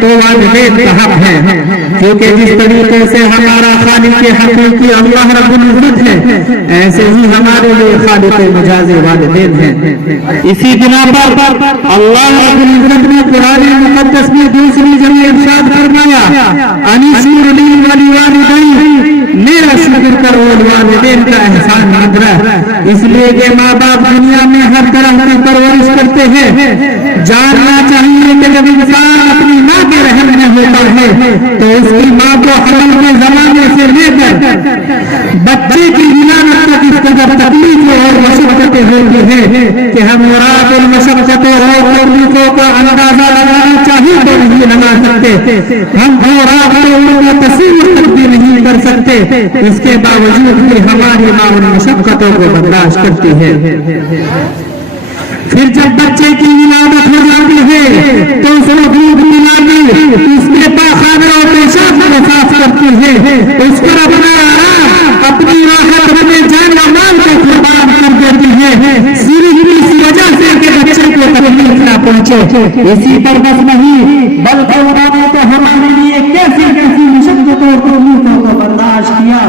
تو والدین کا حق ہے، کیونکہ جس طریقے سے ہمارا خالق حقیقی اللہ رب العزت ہے، ایسے ہی ہمارے لیے خالق مجازی والدین ہیں۔ اسی بنا پر اللہ رب العزت نے قرآن مقدس میں دوسری جگہ ارشاد فرمایا، انشکر لی ولوالدیک، میرا شکر کرو اور والدین کا احسان مند رہ۔ اس لیے کہ ماں باپ دنیا میں ہر طرح کی پرورش کرتے ہیں۔ جاننا چاہیے کہ جب انسان اپنی ماں کے رحم میں ہوتا ہے تو اس کی ماں کو حمل کے زمانے سے لے کر بچے کی ولادت تک اس قدر تکلیفیں اور مشقتیں ہوتی ہیں کہ ہم مراد المشقتوں اور تکلیفوں کا اندازہ لگانا چاہیے تو نہیں لگا سکتے، ہم مراد کو تصور تک بھی نہیں کر سکتے، اس کے باوجود بھی ہماری ماں ان مشقتوں کو برداشت کرتی ہے۔ پھر جب بچے کی ولادت ہو جاتی ہے تو اس کو دودھ پلاتی، اس کے پاخانہ اور پیشاب کو صاف کرتی ہے، اس پر اپنا آرام، اپنی راحت، اپنے جان و مال کو قربان کر دیتی ہے، صرف اس وجہ سے کہ بچے کو تکلیف نہ پہنچے۔ اسی پر بس نہیں بلکہ انہوں نے تو ہمارے لیے کیسی کیسی مشقتوں اور تکلیفوں کو برداشت کیا۔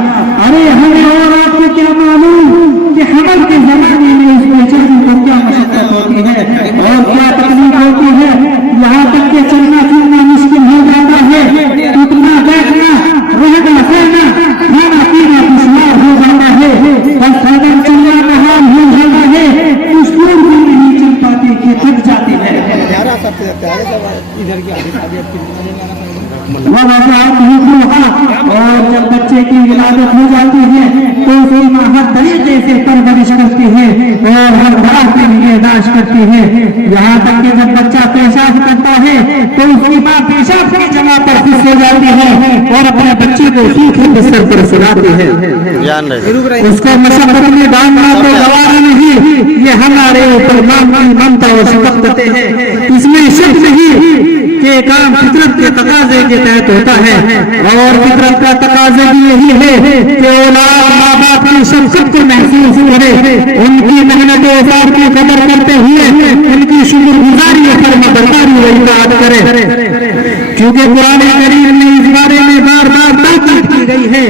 ارے ہمیں اور آپ کو کیا معلوم کہ حمل کے زمانے میں اس بیچاری کو کیا مشقت ہوتی ہے اور کیا تکلیف ہوتی ہے، یہاں تک کہ چلنا پھرنا مشکل ہو جاتا ہے، اٹھنا بیٹھنا، رہنا سہنا، کھانا پینا دشوار ہو جاتا ہے، بس قدم چلنا محال ہو جاتا ہے، کچھ دور بھی نہیں چل پاتے کہ تھک جاتے ہیں۔ اور جب بچے کی ولادت ہو جاتی ہے تو اس کی ماں ہر طریقے سے پرورش کرتی ہے اور ہر طرح کی نگہداشت کرتی ہے، یہاں تک کہ جب بچہ پیشاب کرتا ہے تو اس کی ماں پیشاب کی جگہ پر خوش ہو جاتی ہے اور اپنے بچے کو سوکھے بستر پر سلاتی ہے۔ اس کو مشقت میں ڈالنا تو گوارا نہیں، یہ ہمارے اوپر ماں کی ممتا اور شفقت ہے، اس میں شک نہیں کہ کام فطرت کے تقاضے کے تحت ہوتا ہے، اور فطرت کا تقاضا بھی یہی ہے کہ اولاد ماں باپ کی شفقت کو محسوس کرے، ان کی محنت و وفاق کی قدر کرتے ہوئے ان کی شکر گزاری اور فرمانبرداری و اطاعت کرے، کیونکہ قرآن کریم میں اس بارے میں بار بار تاکید کی گئی ہے۔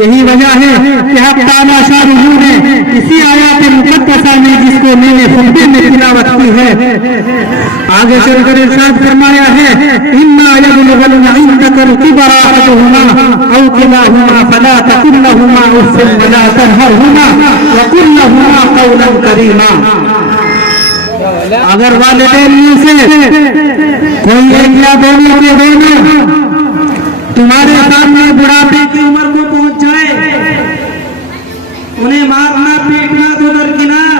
یہی وجہ ہے کہ حق تعالیٰ شاہ رحیم نے اسی آیات مقدسہ میں جس کو میں نے خطبے میں تلاوت کی ہے آگے چل کر ارشاد فرمایا ہے، اِنَّا يَبْلُغَنَّ عِندَكَ الْكِبَرَ أَحَدُهُمَا أَوْ كِلَاهُمَا فَلَا تَقُل لَّهُمَا أُفٍّ وَلَا تَنْهَرْهُمَا وَقُل لَّهُمَا قَوْلًا كَرِيمًا۔ اگر والدین میں سے کوئی ایک یا دونوں کے دونوں تمہارے سامنے بڑھاپے کی عمر کو پہنچ جائے، انہیں مارنا پیٹنا تو درکنار،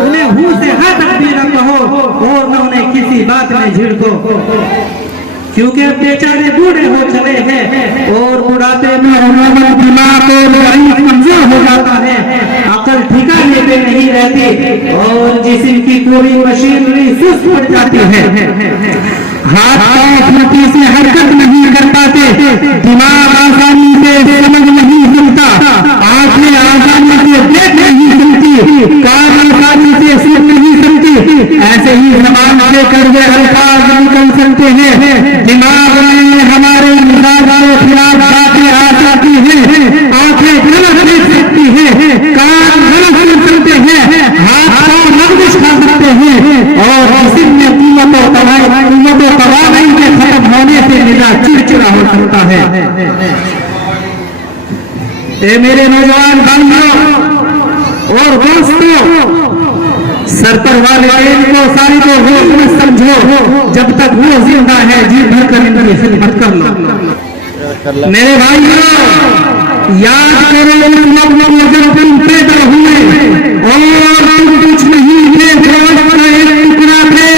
انہیں ہو سے ہاں تک بھی نہ کہو اور نہ انہیں کسی بات میں جھڑکو، کیونکہ بیچارے بوڑھے ہو چلے ہیں اور بڑھاپے میں عموماً دماغ اور ضعیف کمزور ہو جاتا ہے، عقل ٹھکانے پہ نہیں رہتی اور جسم کی پوری مشینری سست پڑ جاتی ہے، ہاتھ پاؤں پھرتی سے حرکت نہیں کر پاتے، دماغ آسانی سے سمجھ نہیں سکتا، آنکھیں آسانی سے دیکھ نہیں سکتی، کان آسانی سے سن نہیں سکتی، ایسے ہی زبان سے کڑوے الفاظ نکل سکتے ہیں، دماغ میں ہمارے مزاج کے خلاف باتیں آ جاتی ہیں، آنکھیں غلط دیکھ سکتی ہیں، کان غلط سن سکتے ہیں، ہاتھ پاؤں لغزش کھا سکتے ہیں، اور جسم میں قوت و توانائی کے ختم ہونے سے مزاج چڑچڑا ہو سکتا ہے۔ اے میرے نوجوان بھائیوں اور دوستوں، سر پر والدین کو ساری کو ہوش میں سمجھو، جب تک وہ زندہ ہے جی بھر کر ان کی خدمت کر لو۔ میرے بھائیوں، یاد کرو اس وقت میں جب تم پیدا ہوئے اور تم کچھ نہیں تھے، گوشت کا ایک ٹکڑا تھے،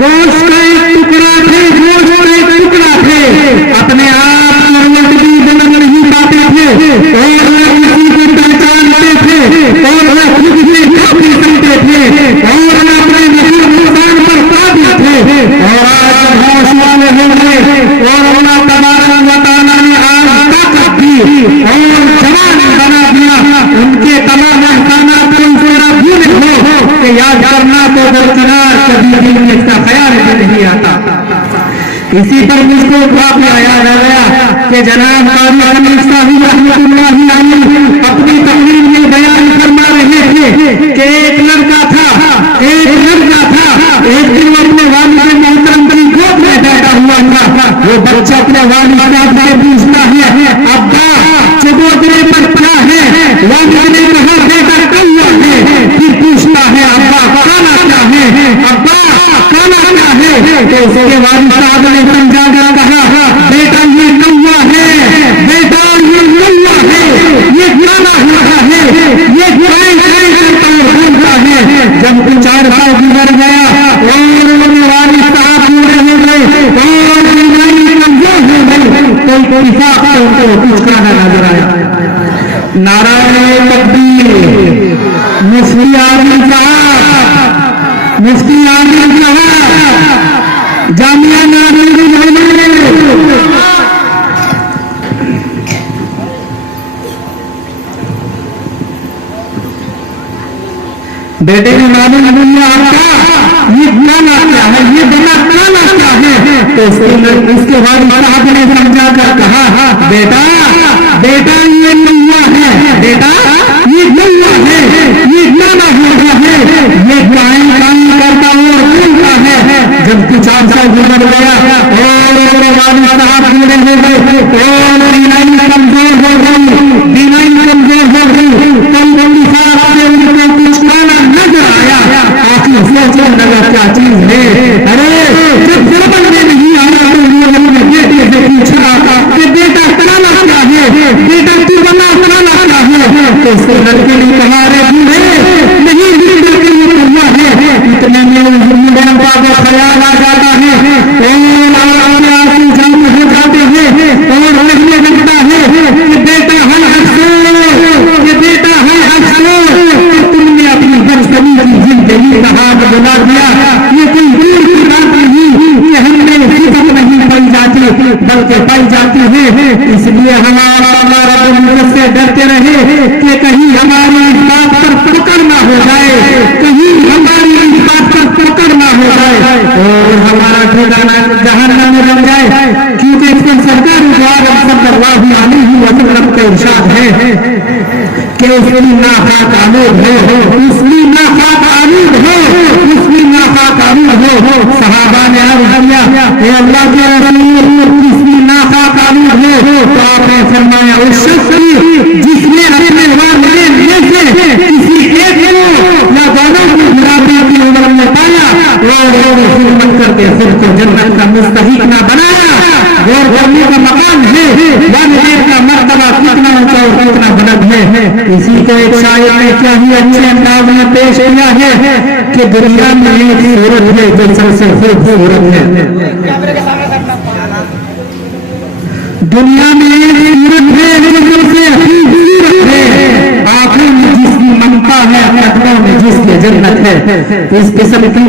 گوشت کا ایک ٹکڑا تھے، گوشت کا ایک ٹکڑا تھے، اپنے آپ کو الٹ بھی بدل نہیں پاتے تھے اور نہ کسی کو پہچانتے تھے اور نہ خود سے کافی سنتے تھے اور نہ اپنے نقصان پر قابل تھے، اور آج ہوش والے ہو گئے اور اللہ تبارک و تعالیٰ نے آج طاقت دی اور جوان بنا دیا، ان کے تمام احسانات کو اس طرح بھولے ہو کہ یاد کرنا تو درکنار کبھی بھی اس کا خیال بھی نہیں آتا۔ اسی پر مجھ کو واقعہ یاد آ گیا کہ جناب قاضی حنیف صاحب رحمۃ اللہ علیہ اپنی تقریر میں بیان فرما رہے تھے کہ ایک لڑکا تھا ایک دن وہ اپنے والد محترم کی گود میں بیٹھا ہوا تھا. وہ بچہ اپنے والد صاحب سے پوچھتا ہے ابا چبوترے پر کیا ہے؟ والد نے کہا بیٹا کوا ہے. پھر پوچھتا ہے ابا کھانا کیا ہے؟ ابا کھانا کیا ہے؟ تو اس کے والد صاحب نے سمجھا کر کہا بیٹا یہ کوا ہے، بیٹا یہ کوا ہے، یہ کھانا ہوا ہے، یہ کرتا اور گھومتا ہے. جب کچھ عرصہ گزر گیا اور والد صاحب رہے گئے اور بیماری کمزور ہو گئی تو اتفاق سے ان کو کچھ کھانا نظر آیا. نعرہ تکبیر. مفتی عامر صاحب جامعہ ناظرین بیٹے نے معلوم دنیا آپ کا یہ کھانا کیا ہے، یہ بنا کھانا کیا ہے؟ تو اس کے والد صاحب نے سمجھا کر کہا بیٹا یہ کوا ہے، بیٹا یہ کوا ہے، یہ کھانا ہوا ہے، یہ کام کرتا اور کھیلتا ہے. جب کچھ عرصہ گزر گیا اور والد صاحب پورے ہو گئے اور بینائی کمزور ہو گئی ان کو کچھ کھانا نظر آیا. آخر سوچنے لگا کیا چیز ہے؟ ارے جب زبان میں نہیں آیا تو بیٹے سے پوچھا کہ بیٹا کھانا کیا ہے، بیٹا تو بنا کھانا کیا ہے؟ تو اس کو لڑکے نے کہا ارے نہیں بیٹا کے لیے کوا ہے. اتنے میں کا خیال آ جاتا ہے اور آنسو جم ہو جاتے ہیں اور کہنے لگتا ہے کہ بیٹا ہے تم نے اپنی بچپنی کی زندگی کا ہاتھ بنا دیا. یہ کوئی دور کی بات نہیں، یہ ہم نے فکر نہیں پائی جاتی بلکہ پائی جاتی ہے. اس لیے ہمارا سے ڈرتے رہے کہ کہیں ہماری اس بات پر پکڑ نہ ہو جائے، کہیں ہماری اس بات پر پکڑ نہ ہو جائے اور ہمارا ٹھکانا جہنم میں بن جائے. کیونکہ اس پر سرکار صلی اللہ علیہ وسلم کا ارشاد ہے کہ اس کی ناپاک آلود ہو، اس کی ناپاک آلود ہو، اس کی ناپاک آلود ہو. صحابہ نے عرض کیا اے اللہ کے رسول اس کی ناپاک آلود ہو. تو آپ نے فرمایا اس شخص جس نے اپنے والدین میں سے کسی ایک کو یا دونوں کو برابری کی عمر میں پایا اور خدمت کرتے خود کو جنت کا مستحق نہ بنایا. غور کرنے کا مقام ہے والدین کا مرتبہ کتنا اونچا اور کتنا بلند ہے. اسی کو ایک شاعر نے کیا ہی اچھے انداز میں پیش کیا ہے کہ دنیا میں ایک صورت ہے جو سب سے خوبصورت ہے. دنیا میں ایک صورت ہے جو سب سے خوبصورت ہے. آنکھوں میں جس کی ممتا ہے، قدموں میں جس کی جنت ہے. اس قسم کی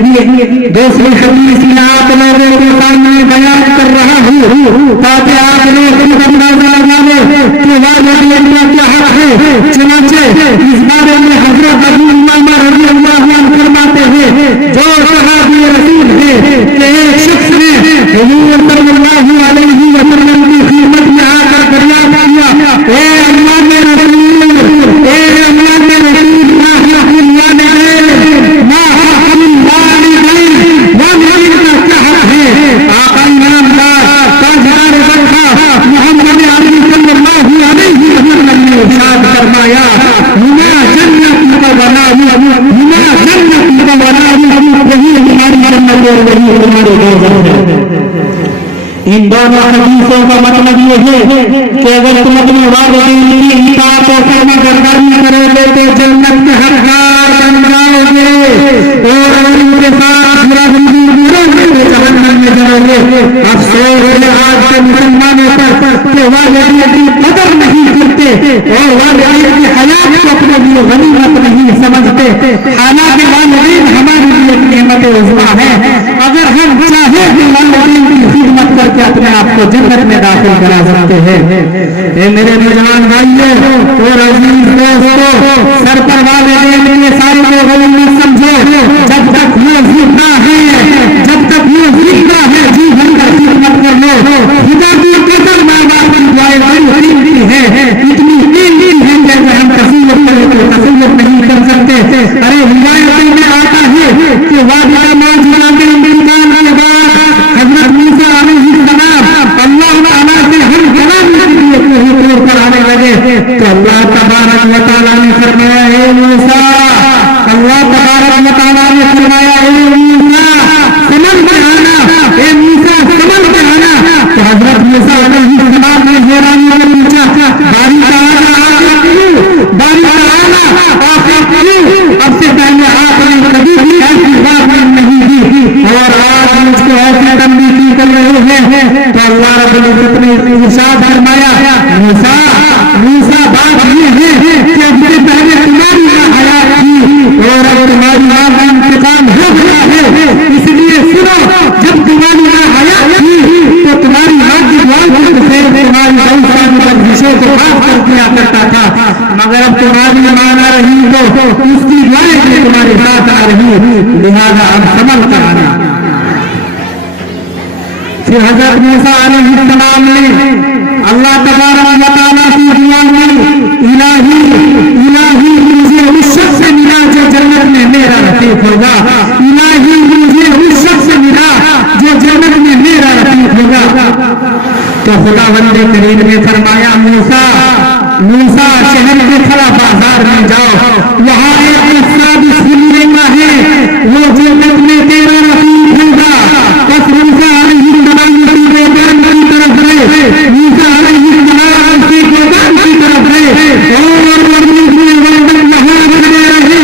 دوسری حدیث میں آپ لوگوں کے سامنے بیان کر رہا ہوں تاکہ آپ لوگ خود اندازہ لگائیں کہ والدین کا کیا حق ہے. چنانچہ اس بارے میں حضرت ابو امامہ رضی اللہ عنہ فرماتے ہیں جو صحابی رسول ہے کہ ایک شخص نے حضور صلی اللہ علیہ وسلم کی خدمت میں آ کر دریافت کیا اے اللہ کے رسول، اے اللہ کے رسول والدین کا کیا حق ہے؟ آقا انعامدار تاجدار رکھا محمد علی صلی اللہ علیہ وسلم نے ارشاد فرمایا ہما جنت مبوانہ، ہما جنت مبوانہ، وہی ہماری جنت اور وہی ہمارے روزہ ہے. ان دونوں حدیثوں کا مطلب یہ ہے کہ اگر تم اپنے والدین کی اطاعت و فرمانبرداری کرو گے تو جنت میں حقدار بن جاؤ گے اور ان کے ساتھ جہنم میں جاؤ گے. افسوس ہے آج کے مسلمانوں پر کہ والدین کی قدر نہیں کرتے اور والدین کی حیات کو اپنے لیے غنیمت نہیں سمجھتے. حالانکہ والدین ہمارے لیے نعمت عظمیٰ ہے. اگر ہم چاہیں کہ والدین کی خدمت کر کے اپنے آپ کو جنت میں داخل کرا سکتے ہیں. اے میرے نوجوان بھائیوں اور عزیز دوستوں، سر پر والدین کے سارے کو غنیمت سمجھو. جب تک وہ زندہ ہے، جب تک وہ زندہ ہے جیون کا خدمت نکل رہے ہیں تو اللہ رب العزت نے ارشاد فرمایا موسیٰ بات یہ ہے کہ اب سے پہلے تمہاری حیات تھی اور اب تمہاری ماں کا انتقام ہو گیا ہے، اس لیے سنو جب تمہاری حیات تھی تو تمہاری ماں کی دعا سے تمہاری بہت ساری بندشوں کو معاف کر دیا کرتا تھا، مگر اب تمہاری ماں آ رہی تو اس کی دعائیں بھی تمہارے ساتھ آ رہی، لہذا اب سمجھ کر آنا۔ پھر حضرت موسیٰ علیہ السلام نے اللہ تبارک و تعالیٰ کی دعا کی، الہی مجھے اس شخص سے ملا جو جنت میں میرا رفیق ہوگا، الہی مجھے اس شخص سے ملا جو جنت میں میرا رفیق ہوگا۔ تو خداوند کریم نے فرمایا موسیٰ شہر کے کھڑا بازار میں جاؤ، وہاں ایک استاد سننے کا ہے وہ جنت میں تیرا رفیق ہوگا۔ بس موسیٰ علیہ السلام کی گودان کی طرف گئے، موسیٰ علیہ السلام کی گودان کی طرف گئے اور وہاں کھڑے رہے۔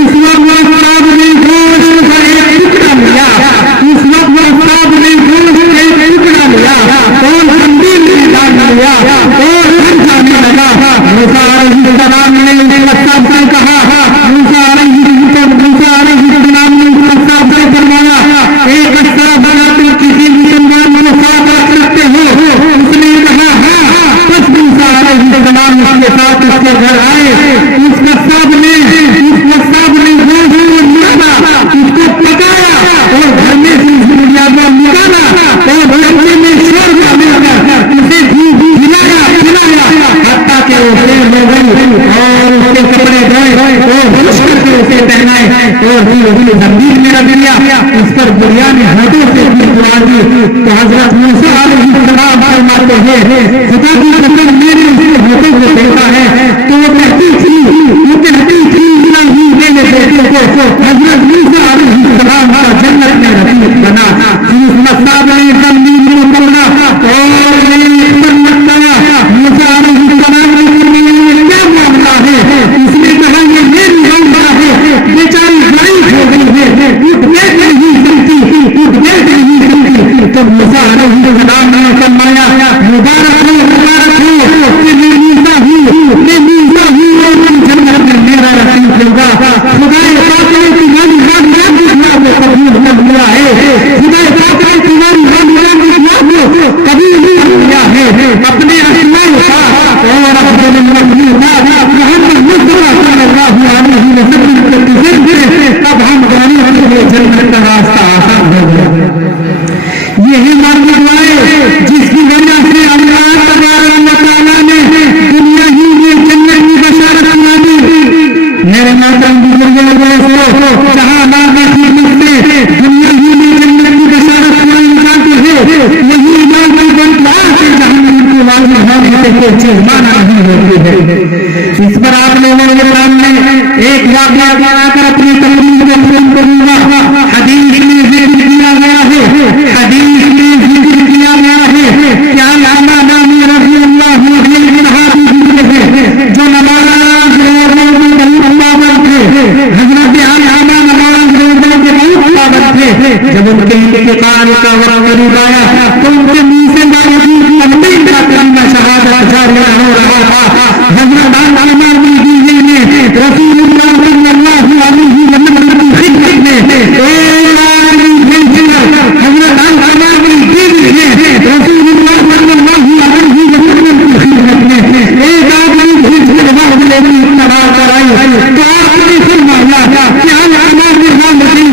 اس وقت وہ استاد نے گوشت کا ایک ٹکڑا لیا، اس وقت وہ استاد نے گوشت کا ایک ٹکڑا لیا اور زمین میں ڈال دیا اور گھر جانے لگا۔ موسیٰ علیہ السلام نے اس قصاب سے کہا، موسیٰ علیہ السلام نے اس قصاب سے فرمایا، ایک قصاب بنا تم کسی مسلمان کو ساتھ رکھتے ہو؟ اس نے کہا ہاں۔ بس موسیٰ علیہ السلام اس کے ساتھ اس کے گھر آئے، اس قصاب نے گوشت کو نکالا، اس کو پکایا اور گھر میں سے بنیا کو نکالا اور بچے میں شوربہ مل کر اسے کھلایا حتیٰ کہ وہ شیر ہو گئی اور اس کے کپڑے دھوئے اور برش کر کے اسے پہنائے اور زمین میں رکھ دیا، اس پر بریانی ہاتھوں سے دعا دی۔ تو حضرت موسیٰ علیہ السلام فرماتے ہیں خدا کی قسم میں نے اس کے ہاتھوں کو دیکھا ہے تو وہ کہتی تھی الہی میرے بیٹے کو حضرت موسیٰ علیہ السلام کا جنت میں رفیق بنا۔ اس مصاب نے زمین میں اترنا اور موسیٰ علیہ السلام نے فرمایا کیا معاملہ ہے؟ اس نے کہا یہ میری معاملہ ہے، بیچاری ضعیف ہو گئی ہے، اٹھ بیٹھ نہیں سکتی۔ تو موسیٰ علیہ السلام نے فرمایا مبارک ہو کہ میں موسیٰ ہوں اور تم جنت میں میرا رفیق ہوگا۔ خدا پاک نے تمہاری دعا کو قبول کر لیا ہے، خدا پاک نے تمہاری دعا کو قبول کر لیا ہے۔ اپنے رسول اور افضل المخلوقات محمد مصطفیٰ صلی اللہ علیہ وسلم کے ذریعے سے اب ہم غریب کے لیے جنت کا راستہ آسان ہو گیا۔ یہی مرد دعائیں جس کی وجہ سے اللہ تبارک و تعالیٰ نے دنیا ہی میں جنت کی بشارت سنا دی۔ میرے محترم بزرگوں جہاں ماں کی خدمت میں دنیا ہی میں جنت کی بشارت سنائی جاتی ہے، وہی ایمان کی بنتوار سے جہنم کی واضح ہونے سے کوئی چیز مانا نہیں ہوتی ہے۔ اس پر آپ لوگوں کے سامنے ایک واقعہ بنا کر اپنی تقریر کو ختم کروں گا۔ حدیث میں ذکر کیا گیا ہے کہ علامہ نامی رضی اللہ عنہ صحابی ہے جو نماز روزوں کے بہت پابند تھے، حضرت علامہ نماز روزوں کے بہت پابند تھے۔ جب ان کے انتقال کا وقت قریب آیا تو ان کے منہ سے تقدیم کا کلمہ شہادت جاری ہو رہا تھا۔ حضرت علامہ نے رسول اللہ صلی اللہ علیہ وسلم کی خدمت میں حضرت علامہ نے رسول اللہ صلی اللہ علیہ وسلم کی خدمت میں ایک آدمی بھیج کر اطلاع کرائی تو آپ نے فرمایا کہ علامہ نے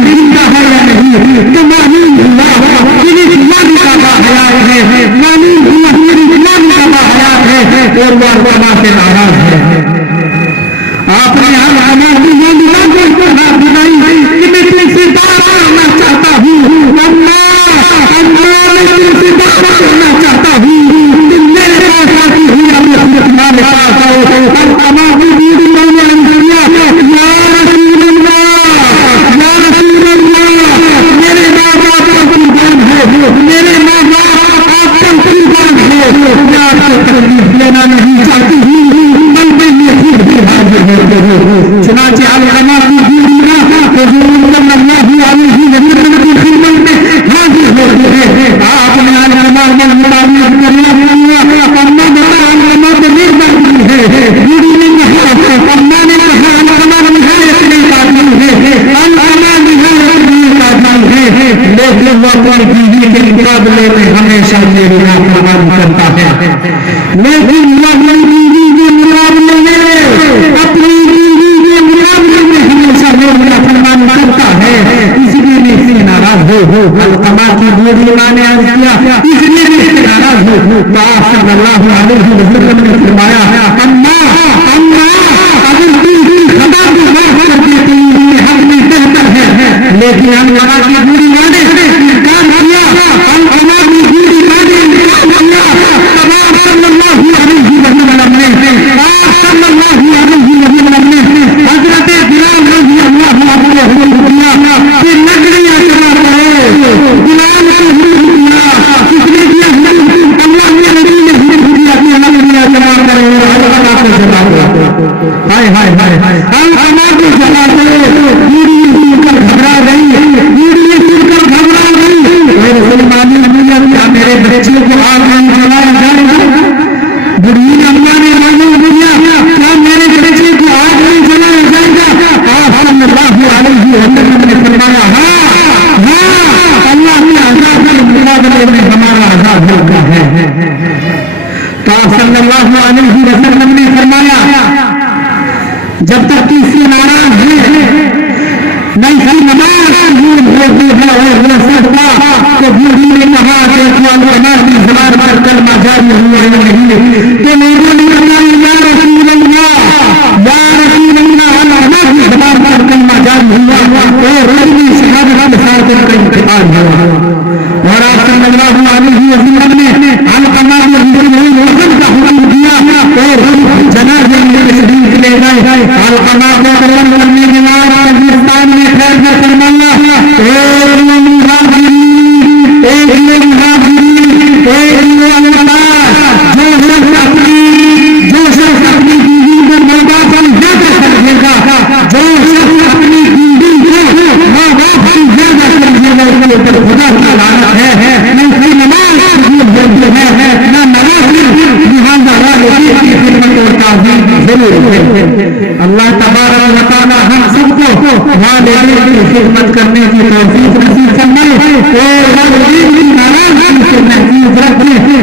زندہ ہے یا نہیں؟ تو معلوم ہوا کہ اسلام کا باحیات ہے، معلوم ہوا کہ اسلام کا باحیات ہے اور وہ علامہ سے ناراض ہے۔ آپ نے علامہ کو بنائی کہ میں تم سے دعویٰ کرنا چاہتا ہوں، اللہ میں تم سے دعویٰ کرنا چاہتا ہوں، تم میرے پاس آتی ہوئی اپنے میرے پاس آؤ اور تمام وجود میں نے یا رسول اللہ میرے ماں باپ کا قربان ہے، میرے ماں باپ آپ کا قربان ہے، میں آپ کو تکلیف لینا نہیں چاہتی ہوں، بلکہ یہ خود بھی حاضر ہو۔ چنانچہ علامہ کی حضور صلی اللہ علیہ وسلم کی خدمت میں حاضر ہوتے ہیں۔ میری نافرمانی کرتا ہے، لیکن وہ اپنی بیوی کے مقابلے میں ہمیشہ میری نافرمانی کرتا ہے، اس لیے میں اس سے ناراض ہوں۔ علقمہ کی بوڑھی ماں نے عرض کیا اس لیے میں اس سے ناراض ہوں۔ تو آپ صلی اللہ علیہ وسلم نے فرمایا اماں اگر تم خدا کو معاف کر دیتے یہ حق میں بہتر ہے، لیکن علقمہ کی بوڑھی ماں نے انکار کیا، علقمہ کی بوڑھی ماں نے انکار کیا۔ تب آپ صلی اللہ علیہ وسلم نے حضرت بلال رضی اللہ عنہ حکم دیا کہ نگریاں چلا کرو، بلال کو حکم دیا، کس نے دیا؟ اللہ کے نبی نے حکم دیا کہ نگریاں چلا کرو اور علقمہ کو جلا کرو۔ ہائے ہائے ہائے، علقمہ کو جلا کرو۔ بوڑھی سن کر گھبرا گئی، بوڑھی سن کر گھبرا گئی، میرے سلمانی نبی کیا میرے بچے کو آگ میں جلایا جائے گا؟ بڑی اللہ نے معلوم دیا کیا میرے بچے کو آگ میں جلایا جائے گا؟ آپ صلی اللہ علیہ وسلم نے فرمایا ہاں اللہ کے عذاب کے مقابلے میں ہمارا عذاب ہوگا ہے۔ تو آپ صلی اللہ علیہ وسلم نے فرمایا جب تک کہ اس سے ناراض ہے نہیں سی نماز ہوتی ہے اور وہ سجدہ تو بوڑھی نے کہا دیکھو علقمہ کی زبان پر کلمہ جاری ہوا نہیں تو لوگوں نے کہا یا رسول اللہ علقمہ کی زبان پر کلمہ جاری ہوا اور رجلی شہادت کے ساتھ ان کا انتقال ہوا۔ اور آپ صلی اللہ علیہ وسلم نے علقمہ کا حکم دیا اور جنازے میں تشریف لے گئے۔ علقمہ کو دفن کرنے کے بعد قبرستان میں ٹھہر کر فرمایا اے مہاجرین جو شخص اپنی بیوی کو مولا پر زیادہ سمجھے گا، جو شخص اپنی بیوی کو ماں باپ سے زیادہ سمجھے گا اس کے اوپر خدا کی لعنت ہے۔ نہ اس کی نماز قبول ہوتی ہے نہ نوافل، لہذا والدین کی خدمت اور تعظیم ضرور ہے۔ اللہ تبارک و تعالی ہم سب کو والدین کی خدمت کرنے کی توفیق نصیب فرمائے اور والدین کی ناراضگی سے محفوظ رکھے۔